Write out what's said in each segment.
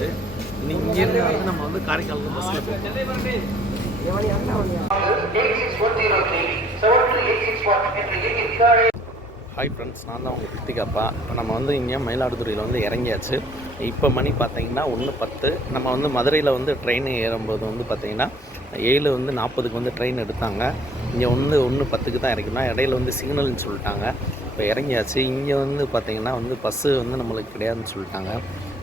இறங்கியாச்சு. இங்கேருந்து வந்து நம்ம வந்து காரைக்கால் பஸ்ஸில் ஹாய் ஃப்ரெண்ட்ஸ், நான் தான் உங்கள் கிருத்திகாப்பா. இப்போ நம்ம வந்து இங்கே மயிலாடுதுறையில் வந்து இறங்கியாச்சு. இப்போ மணி பார்த்தீங்கன்னா 1:10. நம்ம வந்து மதுரையில் வந்து ட்ரெயின் ஏறும்போது வந்து பார்த்திங்கன்னா 7:40 வந்து ட்ரெயின் எடுத்தாங்க. இங்கே வந்து 1:10 தான் இறக்கணும். இடையில வந்து சிக்னல்னு சொல்லிட்டாங்க. இப்போ இறங்கியாச்சு. இங்கே வந்து பார்த்திங்கன்னா வந்து பஸ்ஸு வந்து நம்மளுக்கு கிடையாதுன்னு சொல்லிட்டாங்க.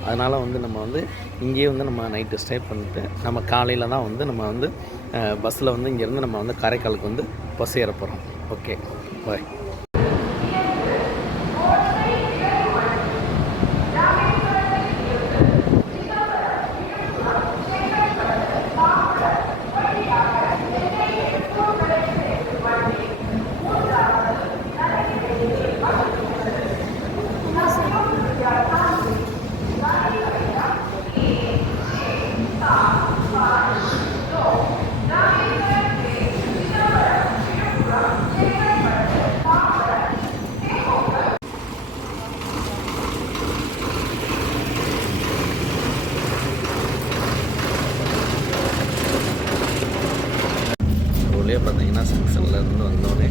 அதனால் வந்து நம்ம வந்து இங்கேயே வந்து நம்ம நைட்டு ஸ்டே பண்ணிட்டு நம்ம காலையில் தான் வந்து நம்ம வந்து பஸ்ஸில் வந்து இங்கேருந்து நம்ம வந்து காரைக்காலுக்கு வந்து பஸ் ஏற போகிறோம். ஓகே, பாய். பார்த்தீங்கன்னா ஜங்ஷன்லேருந்து வந்தோடனே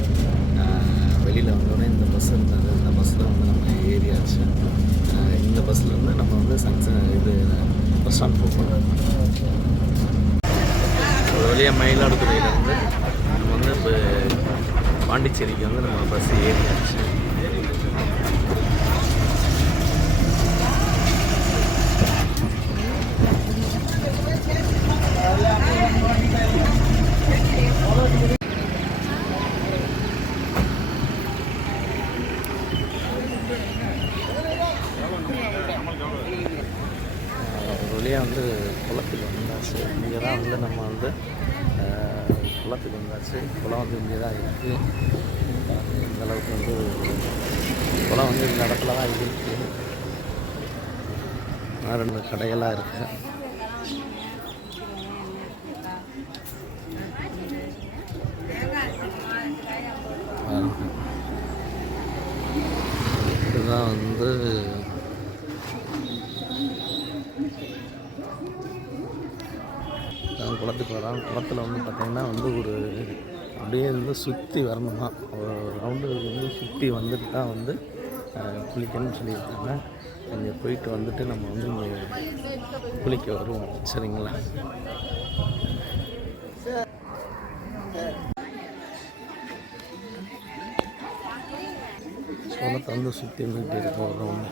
வெளியில் வந்தோடனே இந்த பஸ் இருந்தது. இந்த பஸ்ஸில் வந்து நம்ம ஏரியாச்சு. இந்த பஸ்ஸில் நம்ம வந்து பஸ் ஸ்டாண்ட் போகணும். ஒரு வழியாக மயிலாடுதுறையிலேருந்து நம்ம வந்து இப்போ பாண்டிச்சேரிக்கு வந்து நம்ம பஸ் ஏரியாச்சு. வழியாக வந்து குளத்துக்கு வந்தாச்சு. இங்கே தான் வந்து நம்ம வந்து குளத்துக்கு வந்தாச்சு. குளம் வந்து இங்கே தான் இருக்குது. இந்தளவுக்கு வந்து குளம் வந்து இந்த இடத்துல தான் இருக்குது. 2 கடைகளாக இருக்குது. இதுதான் வந்து குளத்துக்கு வரோம். குளத்தில் வந்து பார்த்திங்கன்னா வந்து ஒரு அப்படியே வந்து சுற்றி வரணுமா, ஒரு ரவுண்டு வந்து சுற்றி வந்துட்டு தான் வந்து குளிக்கணும்னு சொல்லியிருக்காங்க. இங்கே போயிட்டு வந்துட்டு நம்ம வந்து இங்கே குளிக்க வருவோம். சரிங்களா? குளத்தை வந்து சுற்றி வந்துட்டு இருக்கோம் ஒரு ரவுண்டு.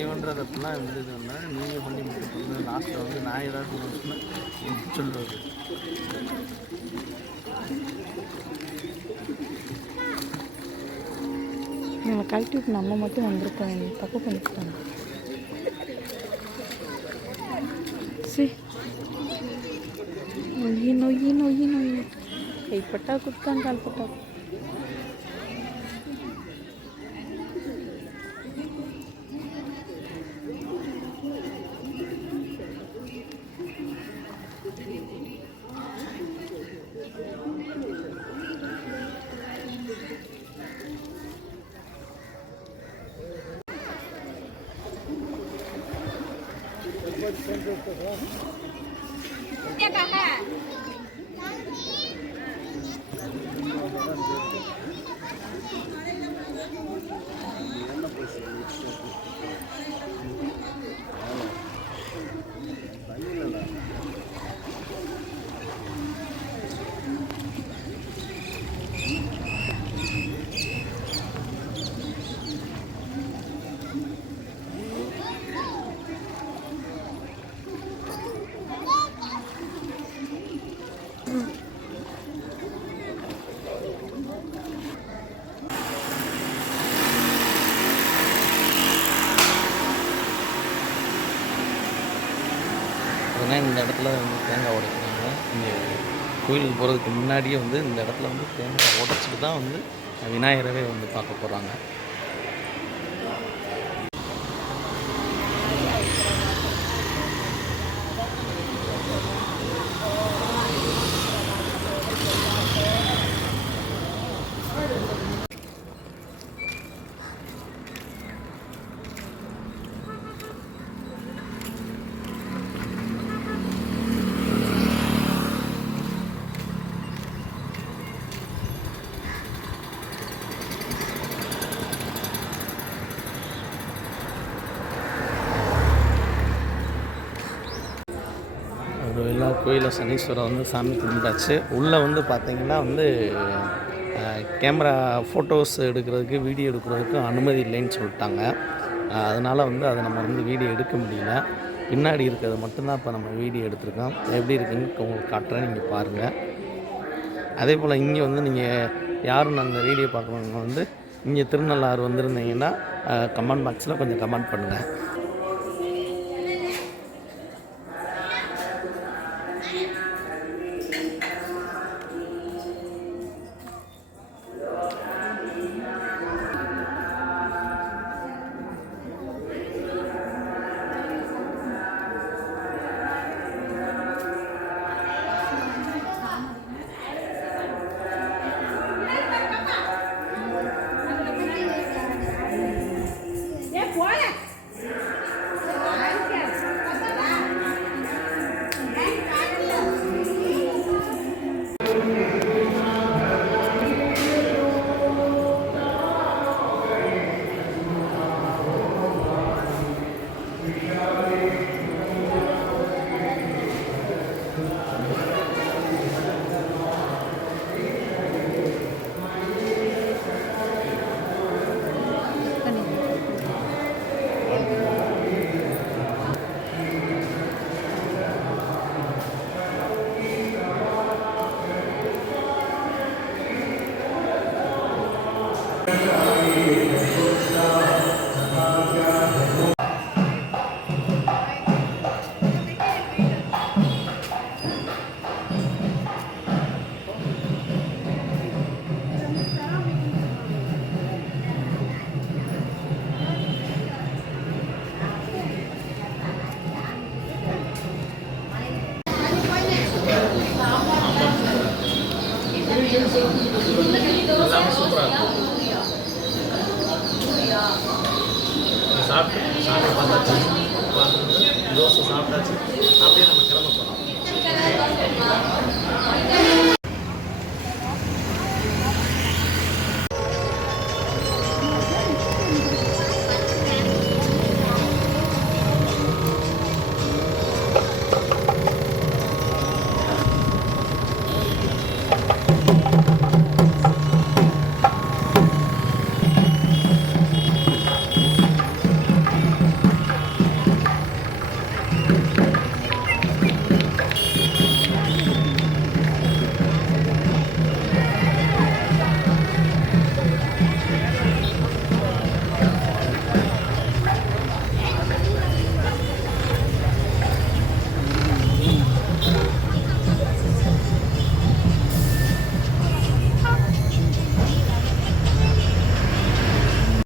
ஈவன்றது அப்படின்னா இருந்ததுன்னா நீங்கள் பண்ணி முடிச்சு லாஸ்ட்டில் வந்து நான் ஏதாவது சொல்கிறது. நம்ம கழட்டி நம்ம மட்டும் வந்திருக்கோம். தப்பு பண்ணிக்கிட்டாங்க. சரி, நொய்யி நொய்யி நொய்யி நொய்யி கைப்பட்டா குத்தான், கால்பட்டா. ஏன்னா இந்த இடத்துல வந்து தேங்காய் உடைக்கிறாங்க. இங்கே கோயிலுக்கு போகிறதுக்கு முன்னாடியே வந்து இந்த இடத்துல வந்து தேங்காய் உடைச்சிட்டு தான் வந்து விநாயகரவே வந்து பார்க்க போகிறாங்க. எல்லா கோயிலில் சனீஸ்வரர் வந்து சாமி கும்பிட்டாச்சு. உள்ளே வந்து பார்த்திங்கன்னா வந்து கேமரா ஃபோட்டோஸ் எடுக்கிறதுக்கு வீடியோ எடுக்கிறதுக்கு அனுமதி இல்லைன்னு சொல்லிட்டாங்க. அதனால் வந்து அதை நம்ம வந்து வீடியோ எடுக்க முடியல. பின்னாடி இருக்கிறது மட்டும்தான் இப்போ நம்ம வீடியோ எடுத்திருக்கோம். எப்படி இருக்குன்னு உங்களுக்கு காட்டுறேன், நீங்கள் பாருங்கள். அதே போல் இங்கே வந்து நீங்கள் யாரும் அந்த வீடியோ பார்க்குறவங்க வந்து இங்கே திருநள்ளாறு வந்திருந்தீங்கன்னா கமெண்ட் பாக்ஸில் கொஞ்சம் கமெண்ட் பண்ணுங்கள். எல்லாமே சூப்பராக இருக்கும். சாப்பிட்டு பார்த்தாச்சு, தோசை சாப்பிட்டாச்சு. அப்படியே